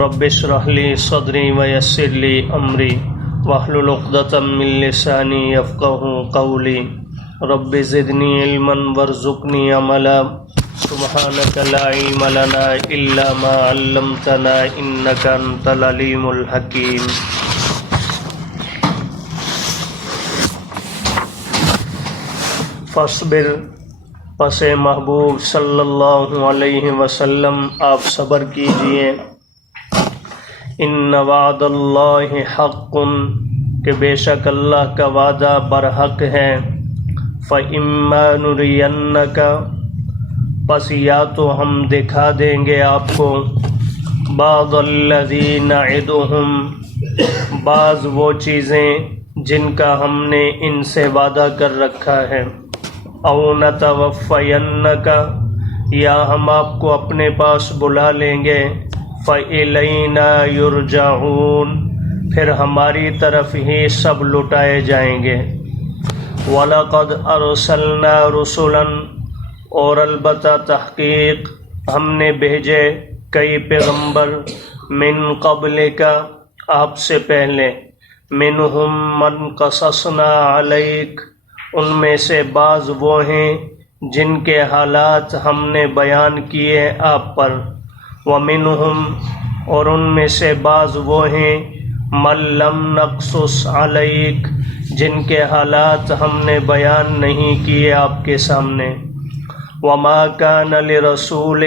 رب اشرح لي صدري ويسر لي أمري واحلل عقدة من لساني يفقهوا قولي رب زدني علما وارزقني عملا سبحانك لا علم لنا إلا ما علمتنا إنك أنت العليم الحكيم. فاصبر، پس محبوب صلی اللہ علیہ وسلم آپ صبر کیجئے. ان وعد اللہ حق، کہ بے شک اللہ کا وعدہ برحق ہے. فَإِمَّا نُرِيَنَّكَ، پس یا تو ہم دکھا دیں گے آپ کو بعض الذی نعدہم، بعض وہ چیزیں جن کا ہم نے ان سے وعدہ کر رکھا ہے. او نتوفینک، یا ہم آپ کو اپنے پاس بلا لیں گے. فَإِلَيْنَا يُرْجَعُونَ، پھر ہماری طرف ہی سب لٹائے جائیں گے. وَلَقَدْ أَرْسَلْنَا رُسُلًا، اور البتہ تحقیق ہم نے بھیجے کئی پیغمبر. من قبلک، آپ سے پہلے. منہم من قصصنا علیک، ان میں سے بعض وہ ہیں جن کے حالات ہم نے بیان کیے آپ پر. وَمِنْهُمْ، اور ان میں سے بعض وہ ہیں مَن لَّمْ نَقْصُصْ عَلَيْكَ، جن کے حالات ہم نے بیان نہیں کیے آپ کے سامنے. وَمَا كَانَ لِرَسُولٍ،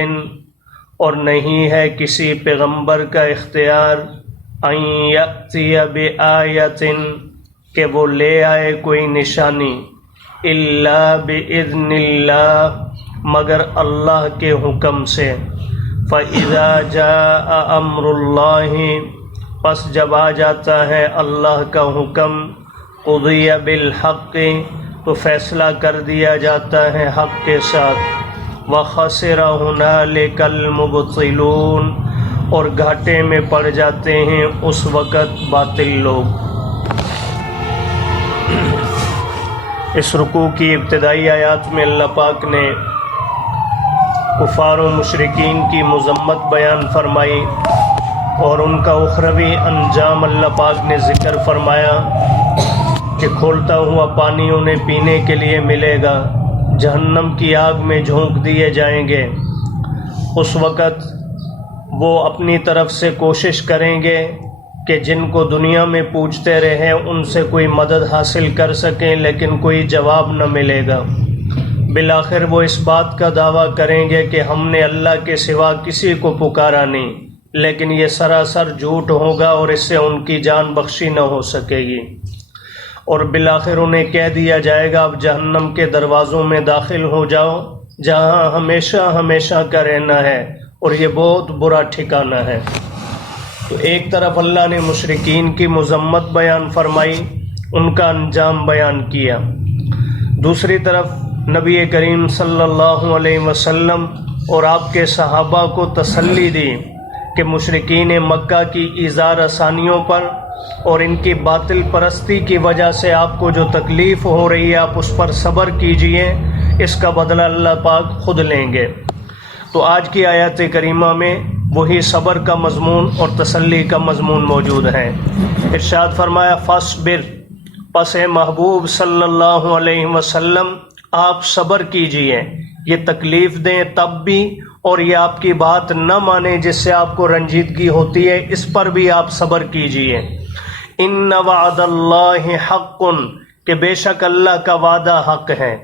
اور نہیں ہے کسی پیغمبر کا اختیار أَن يَأْتِيَ بِآيَةٍ، کہ وہ لے آئے کوئی نشانی. إِلَّا بِإِذْنِ اللَّهِ، مگر اللہ کے حکم سے. فَإِذَا جَاءَ أَمْرُ اللَّهِ، پس جب آ جاتا ہے اللہ کا حکم. قُضِيَ بِالْحَقِّ، تو فیصلہ کر دیا جاتا ہے حق کے ساتھ. وَخَسِرَ هُنَالِكَ الْمُبْطِلُونَ، اور گھاٹے میں پڑ جاتے ہیں اس وقت باطل لوگ. اس رکوع کی ابتدائی آیات میں اللہ پاک نے کفار و مشرکین کی مذمت بیان فرمائی اور ان کا اخروی انجام اللہ پاک نے ذکر فرمایا کہ کھولتا ہوا پانی انہیں پینے کے لیے ملے گا، جہنم کی آگ میں جھونک دیے جائیں گے. اس وقت وہ اپنی طرف سے کوشش کریں گے کہ جن کو دنیا میں پوچھتے رہے ان سے کوئی مدد حاصل کر سکیں، لیکن کوئی جواب نہ ملے گا. بالآخر وہ اس بات کا دعویٰ کریں گے کہ ہم نے اللہ کے سوا کسی کو پکارا نہیں، لیکن یہ سراسر جھوٹ ہوگا اور اس سے ان کی جان بخشی نہ ہو سکے گی. اور بالآخر انہیں کہہ دیا جائے گا اب جہنم کے دروازوں میں داخل ہو جاؤ، جہاں ہمیشہ ہمیشہ کا رہنا ہے، اور یہ بہت برا ٹھکانہ ہے. تو ایک طرف اللہ نے مشرکین کی مذمت بیان فرمائی، ان کا انجام بیان کیا. دوسری طرف نبی کریم صلی اللہ علیہ وسلم اور آپ کے صحابہ کو تسلی دی کہ مشرکین مکہ کی ایذا رسانیوں پر اور ان کی باطل پرستی کی وجہ سے آپ کو جو تکلیف ہو رہی ہے آپ اس پر صبر کیجئے، اس کا بدلہ اللہ پاک خود لیں گے. تو آج کی آیات کریمہ میں وہی صبر کا مضمون اور تسلی کا مضمون موجود ہے. ارشاد فرمایا فاصبر، پس اے محبوب صلی اللہ علیہ وسلم آپ صبر کیجئے. یہ تکلیف دیں تب بھی، اور یہ آپ کی بات نہ مانے جس سے آپ کو رنجیدگی ہوتی ہے، اس پر بھی آپ صبر کیجئے. ان وعد اللہ حق، کہ بے شک اللہ کا وعدہ حق ہے.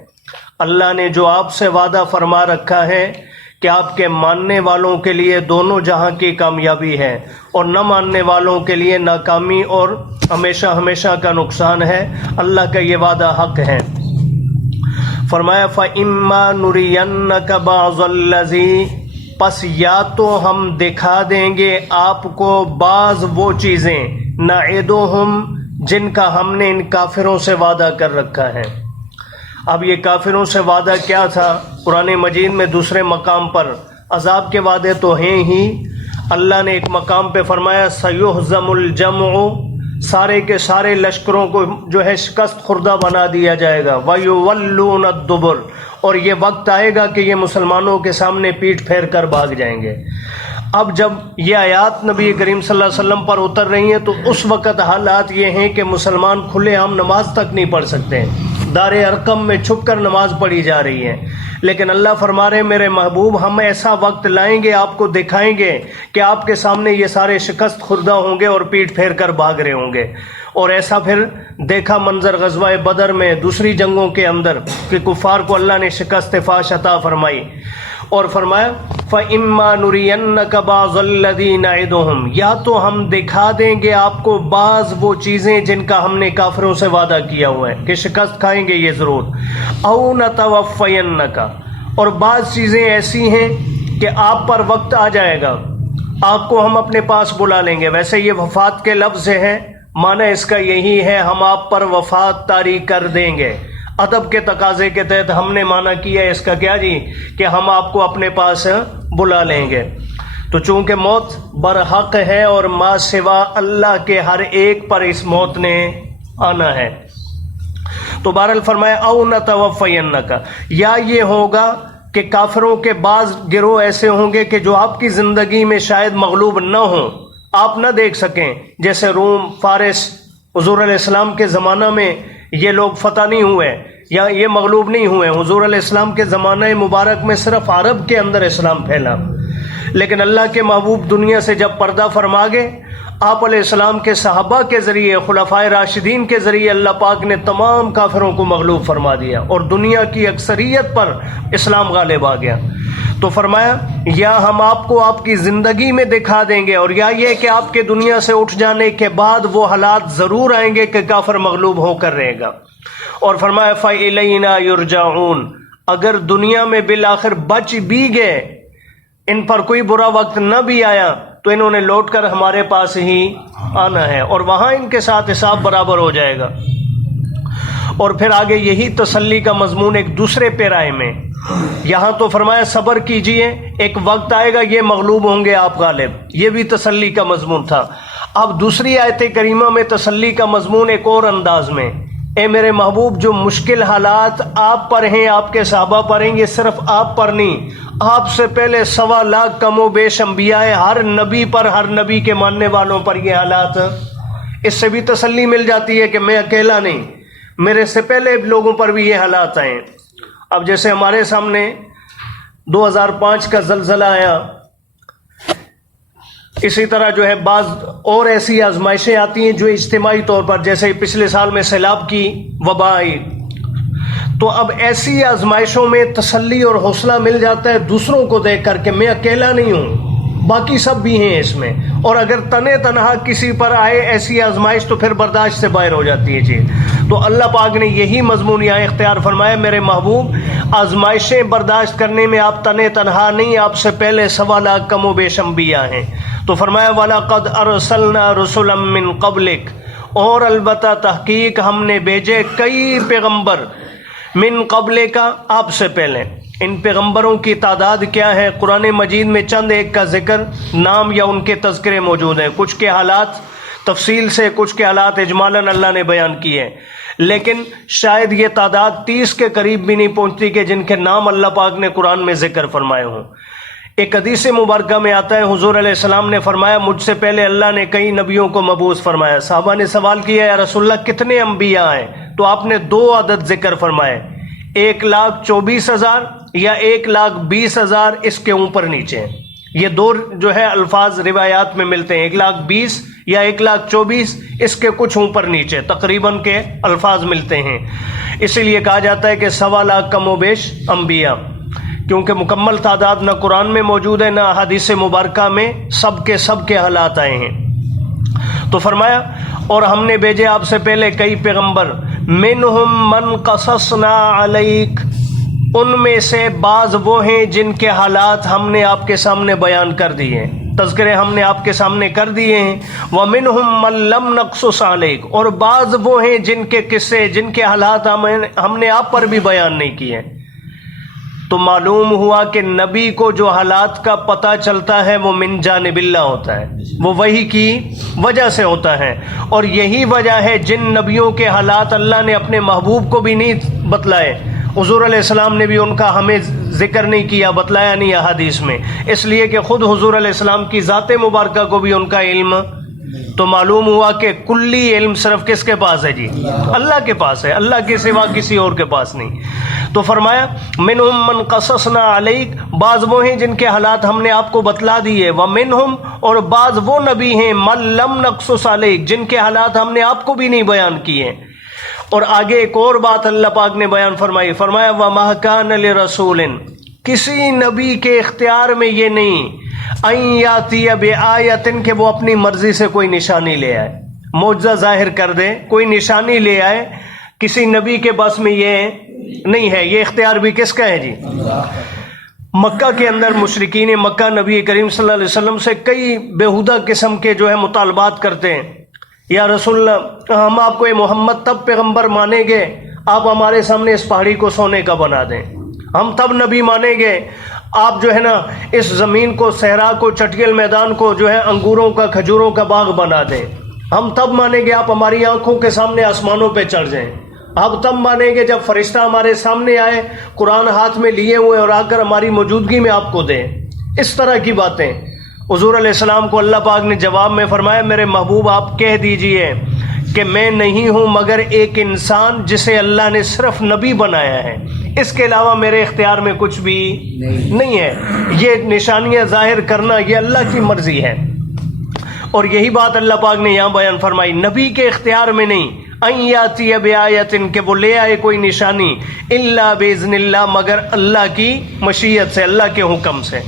اللہ نے جو آپ سے وعدہ فرما رکھا ہے کہ آپ کے ماننے والوں کے لیے دونوں جہاں کی کامیابی ہے اور نہ ماننے والوں کے لیے ناکامی اور ہمیشہ ہمیشہ کا نقصان ہے، اللہ کا یہ وعدہ حق ہے. فرمایا فَإِمَّا نُرِيَنَّكَ بَعْضَ الَّذِي، پس یا تو ہم دکھا دیں گے آپ کو بعض وہ چیزیں نَعِدُهُمْ، جن کا ہم نے ان کافروں سے وعدہ کر رکھا ہے. اب یہ کافروں سے وعدہ کیا تھا؟ قرآن مجید میں دوسرے مقام پر عذاب کے وعدے تو ہیں ہی. اللہ نے ایک مقام پہ فرمایا سَيُهْزَمُ الْجَمْعُ، سارے کے سارے لشکروں کو جو ہے شکست خوردہ بنا دیا جائے گا. وَيُوَلُّونَ الدُّبُرَ، اور یہ وقت آئے گا کہ یہ مسلمانوں کے سامنے پیٹھ پھیر کر بھاگ جائیں گے. اب جب یہ آیات نبی کریم صلی اللہ علیہ وسلم پر اتر رہی ہیں تو اس وقت حالات یہ ہیں کہ مسلمان کھلے عام نماز تک نہیں پڑھ سکتے، دار ارقم میں چھپ کر نماز پڑھی جا رہی ہے، لیکن اللہ فرما رہے ہیں میرے محبوب ہم ایسا وقت لائیں گے، آپ کو دکھائیں گے کہ آپ کے سامنے یہ سارے شکست خوردہ ہوں گے اور پیٹ پھیر کر بھاگ رہے ہوں گے۔ اور ایسا پھر دیکھا منظر غزوہ بدر میں، دوسری جنگوں کے اندر، کہ کفار کو اللہ نے شکست فاش عطا فرمائی، اور فرمایا فَإِمَّا نُرِيَنَّكَ بَعْضَ الَّذِي نَعِدُهُمْ، یا تو ہم دکھا دیں گے آپ کو بعض وہ چیزیں جن کا ہم نے کافروں سے وعدہ کیا ہوا ہے کہ شکست کھائیں گے یہ ضرور، أَوْ نَتَوَفَّيَنَّكَ، اور بعض چیزیں ایسی ہیں کہ آپ پر وقت آ جائے گا، آپ کو ہم اپنے پاس بلا لیں گے۔ ویسے یہ وفات کے لفظ ہے، معنی اس کا یہی ہے ہم آپ پر وفات طاری کر دیں گے۔ ادب کے تقاضے کے تحت ہم نے معنی کیا ہے اس کا کیا جی، کہ ہم آپ کو اپنے پاس بلا لیں گے۔ تو چونکہ موت برحق ہے اور ما سوا اللہ کے ہر ایک پر اس موت نے آنا ہے، تو بہرحال فرمایا او نتوفینک، یا یہ ہوگا کہ کافروں کے بعض گروہ ایسے ہوں گے کہ جو آپ کی زندگی میں شاید مغلوب نہ ہوں، آپ نہ دیکھ سکیں، جیسے روم، فارس، حضور علیہ السلام کے زمانہ میں یہ لوگ فتح نہیں ہوئے یا یہ مغلوب نہیں ہوئے۔ حضور علیہ السلام کے زمانہ مبارک میں صرف عرب کے اندر اسلام پھیلا، لیکن اللہ کے محبوب دنیا سے جب پردہ فرما گئے، آپ علیہ السلام کے صحابہ کے ذریعے، خلفائے راشدین کے ذریعے اللہ پاک نے تمام کافروں کو مغلوب فرما دیا اور دنیا کی اکثریت پر اسلام غالب آ گیا۔ تو فرمایا یا ہم آپ کو آپ کی زندگی میں دکھا دیں گے، اور یا یہ کہ آپ کے دنیا سے اٹھ جانے کے بعد وہ حالات ضرور آئیں گے کہ کافر مغلوب ہو کر رہے گا۔ اور فرمایا فَإِلَيْنَا يُرْجَعُونَ، اگر دنیا میں بالآخر بچ بھی گئے، ان پر کوئی برا وقت نہ بھی آیا، تو انہوں نے لوٹ کر ہمارے پاس ہی آنا ہے اور وہاں ان کے ساتھ حساب برابر ہو جائے گا۔ اور پھر آگے یہی تسلی کا مضمون ایک دوسرے پیرائے میں، یہاں تو فرمایا صبر کیجئے، ایک وقت آئے گا یہ مغلوب ہوں گے آپ غالب، یہ بھی تسلی کا مضمون تھا۔ اب دوسری آیت کریمہ میں تسلی کا مضمون ایک اور انداز میں، اے میرے محبوب جو مشکل حالات آپ پر ہیں، آپ کے صحابہ پر ہیں، یہ صرف آپ پر نہیں، آپ سے پہلے 1.25 لاکھ کم و بیش انبیاء، ہر نبی پر، ہر نبی کے ماننے والوں پر یہ حالات، اس سے بھی تسلی مل جاتی ہے کہ میں اکیلا نہیں، میرے سے پہلے لوگوں پر بھی یہ حالات آئے۔ اب جیسے ہمارے سامنے 2005 کا زلزلہ آیا، اسی طرح جو ہے بعض اور ایسی آزمائشیں آتی ہیں جو اجتماعی طور پر، جیسے پچھلے سال میں سیلاب کی وبا آئی، تو اب ایسی آزمائشوں میں تسلی اور حوصلہ مل جاتا ہے دوسروں کو دیکھ کر کہ میں اکیلا نہیں ہوں، باقی سب بھی ہیں اس میں، اور اگر تنے تنہا کسی پر آئے ایسی آزمائش تو پھر برداشت سے باہر ہو جاتی ہے۔ جی تو اللہ پاک نے یہی مضمون یہاں اختیار فرمایا، میرے محبوب آزمائشیں برداشت کرنے میں آپ تنے تنہا نہیں، آپ سے پہلے 1.25 لاکھ کم و بیش انبیاء ہیں۔ تو فرمایا وَلَقَدْ أَرْسَلْنَا رُسُلًا مِّن قَبْلِكَ، اور البتہ تحقیق ہم نے بھیجے کئی پیغمبر، من قبل کا، آپ سے پہلے۔ ان پیغمبروں کی تعداد کیا ہے؟ قرآن مجید میں چند ایک کا ذکر، نام یا ان کے تذکرے موجود ہیں، کچھ کے حالات تفصیل سے، کچھ کے حالات اجمالاً اللہ نے بیان کیے، لیکن شاید یہ تعداد 30 کے قریب بھی نہیں پہنچتی کہ جن کے نام اللہ پاک نے قرآن میں ذکر فرمائے ہوں۔ ایک حدیث مبارکہ میں آتا ہے حضور علیہ السلام نے فرمایا مجھ سے پہلے اللہ نے کئی نبیوں کو مبعوث فرمایا۔ صحابہ نے سوال کیا یا رسول اللہ کتنے انبیاء ہیں؟ تو آپ نے 2 عدد ذکر فرمائے، 1,24,000 یا 1,20,000، اس کے اوپر نیچے ہیں۔ یہ 2 جو ہے الفاظ روایات میں ملتے ہیں، 1,20,000 یا 1,24,000، اس کے کچھ اوپر نیچے تقریباً کے الفاظ ملتے ہیں۔ اسی لیے کہا جاتا ہے کہ 1.25 لاکھ کم و بیش انبیاء، کیونکہ مکمل تعداد نہ قرآن میں موجود ہے نہ حدیث مبارکہ میں سب کے حالات آئے ہیں۔ تو فرمایا اور ہم نے بھیجے آپ سے پہلے کئی پیغمبر، منہم من قصصنا علیک، ان میں سے بعض وہ ہیں جن کے حالات ہم نے آپ کے سامنے بیان کر دیے، تذکرے ہم نے آپ کے سامنے کر دیے ہیں۔ ومنہم من لم نقصص علیک، اور بعض وہ ہیں جن کے قصے، جن کے حالات ہم نے آپ پر بھی بیان نہیں کیے۔ تو معلوم ہوا کہ نبی کو جو حالات کا پتہ چلتا ہے وہ من جانب اللہ ہوتا ہے، وہ وحی کی وجہ سے ہوتا ہے، اور یہی وجہ ہے جن نبیوں کے حالات اللہ نے اپنے محبوب کو بھی نہیں بتلائے، حضور علیہ السلام نے بھی ان کا ہمیں ذکر نہیں کیا، بتلایا نہیں احادیث میں، اس لیے کہ خود حضور علیہ السلام کی ذات مبارکہ کو بھی ان کا علم، تو معلوم ہوا کہ کلی علم صرف کس کے پاس ہے جی؟ اللہ کے پاس ہے، اللہ کے سوا کسی اور کے پاس نہیں۔ تو فرمایا منہم من قصصنا علیک، بعض وہ ہیں جن کے حالات ہم نے آپ کو بتلا دیے، ومنہم، اور بعض وہ نبی ہیں من لم نقصص علیک، جن کے حالات ہم نے آپ کو بھی نہیں بیان کیے۔ اور آگے ایک اور بات اللہ پاک نے بیان فرمائی، فرمایا وَمَا كَانَ لِرَسُولٍ، کسی نبی کے اختیار میں یہ نہیں، ان یاتی بآیۃ، کہ وہ اپنی مرضی سے کوئی نشانی لے آئے، معجزہ ظاہر کر دے، کوئی نشانی لے آئے، کسی نبی کے بس میں یہ نہیں ہے، یہ اختیار بھی کس کا ہے جی؟ مکہ کے اندر مشرکین مکہ نبی کریم صلی اللہ علیہ وسلم سے کئی بےہودہ قسم کے جو ہے مطالبات کرتے ہیں، یا رسول اللہ ہم آپ کو محمد تب پیغمبر مانیں گے آپ ہمارے سامنے اس پہاڑی کو سونے کا بنا دیں، ہم تب نبی مانیں گے آپ جو ہے نا اس زمین کو، صحرا کو، چٹکیل میدان کو جو ہے انگوروں کا، کھجوروں کا باغ بنا دیں، ہم تب مانیں گے آپ ہماری آنکھوں کے سامنے آسمانوں پہ چڑھ جائیں، آپ تب مانیں گے جب فرشتہ ہمارے سامنے آئے قرآن ہاتھ میں لیے ہوئے اور آ کر ہماری موجودگی میں آپ کو دیں۔ اس طرح کی باتیں حضور علیہ السلام کو اللہ پاک نے جواب میں فرمایا میرے محبوب آپ کہہ دیجئے کہ میں نہیں ہوں مگر ایک انسان جسے اللہ نے صرف نبی بنایا ہے، اس کے علاوہ میرے اختیار میں کچھ بھی نہیں ہے، یہ نشانیاں ظاہر کرنا یہ اللہ کی مرضی ہے۔ اور یہی بات اللہ پاک نے یہاں بیان فرمائی، نبی کے اختیار میں نہیں، ان یاتی بآیۃ، کہ وہ لے آئے کوئی نشانی، الا باذن اللہ، مگر اللہ کی مشیت سے، اللہ کے حکم سے۔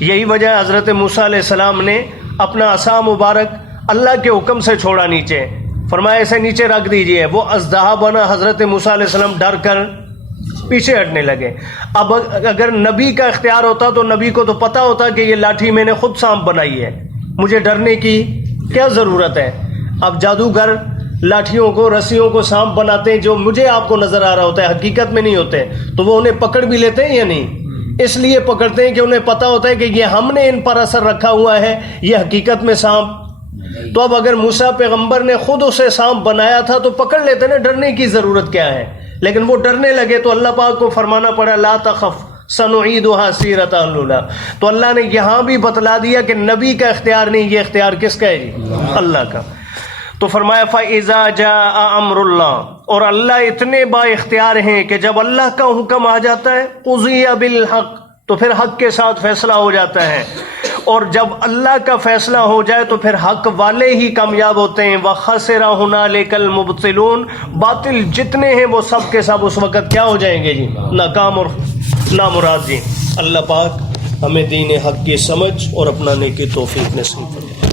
یہی وجہ حضرت موسیٰ علیہ السلام نے اپنا عصا مبارک اللہ کے حکم سے چھوڑا نیچے، فرمایا اسے نیچے رکھ دیجئے، وہ اژدہا بنا، حضرت موسیٰ علیہ السلام ڈر کر پیچھے ہٹنے لگے۔ اب اگر نبی کا اختیار ہوتا تو نبی کو تو پتا ہوتا کہ یہ لاٹھی میں نے خود سانپ بنائی ہے، مجھے ڈرنے کی کیا ضرورت ہے۔ اب جادوگر لاٹھیوں کو، رسیوں کو سانپ بناتے ہیں جو مجھے آپ کو نظر آ رہا ہوتا ہے، حقیقت میں نہیں ہوتے، تو وہ انہیں پکڑ بھی لیتے ہیں یا نہیں؟ اس لیے پکڑتے ہیں کہ انہیں پتا ہوتا ہے کہ یہ ہم نے ان پر اثر رکھا ہوا ہے، یہ حقیقت میں سانپ۔ تو اب اگر موسیٰ پیغمبر نے خود اسے سانپ بنایا تھا تو پکڑ لیتے نا، ڈرنے کی ضرورت کیا ہے؟ لیکن وہ ڈرنے لگے تو اللہ پاک کو فرمانا پڑا لا تخف سنعیدها سیرتها الاولی۔ تو اللہ نے یہاں بھی بتلا دیا کہ نبی کا اختیار نہیں، یہ اختیار کس کا ہے جی؟ اللہ کا۔ تو فرمایا فَإِذَا جَاءَ أَمْرُ اللَّهِ، اور اللہ اتنے با اختیار ہیں کہ جب اللہ کا حکم آ جاتا ہے قُضِيَ بِالْحَقِّ، تو پھر حق کے ساتھ فیصلہ ہو جاتا ہے، اور جب اللہ کا فیصلہ ہو جائے تو پھر حق والے ہی کامیاب ہوتے ہیں۔ وَخَسِرَ هُنَالِكَ الْمُبْطِلُونَ، باطل جتنے ہیں وہ سب کے سب اس وقت کیا ہو جائیں گے جی؟ ناکام اور نامراد جی۔ اللہ پاک ہمیں دین حق کی سمجھ اور اپنانے کی توفیق نصیب فرمائے۔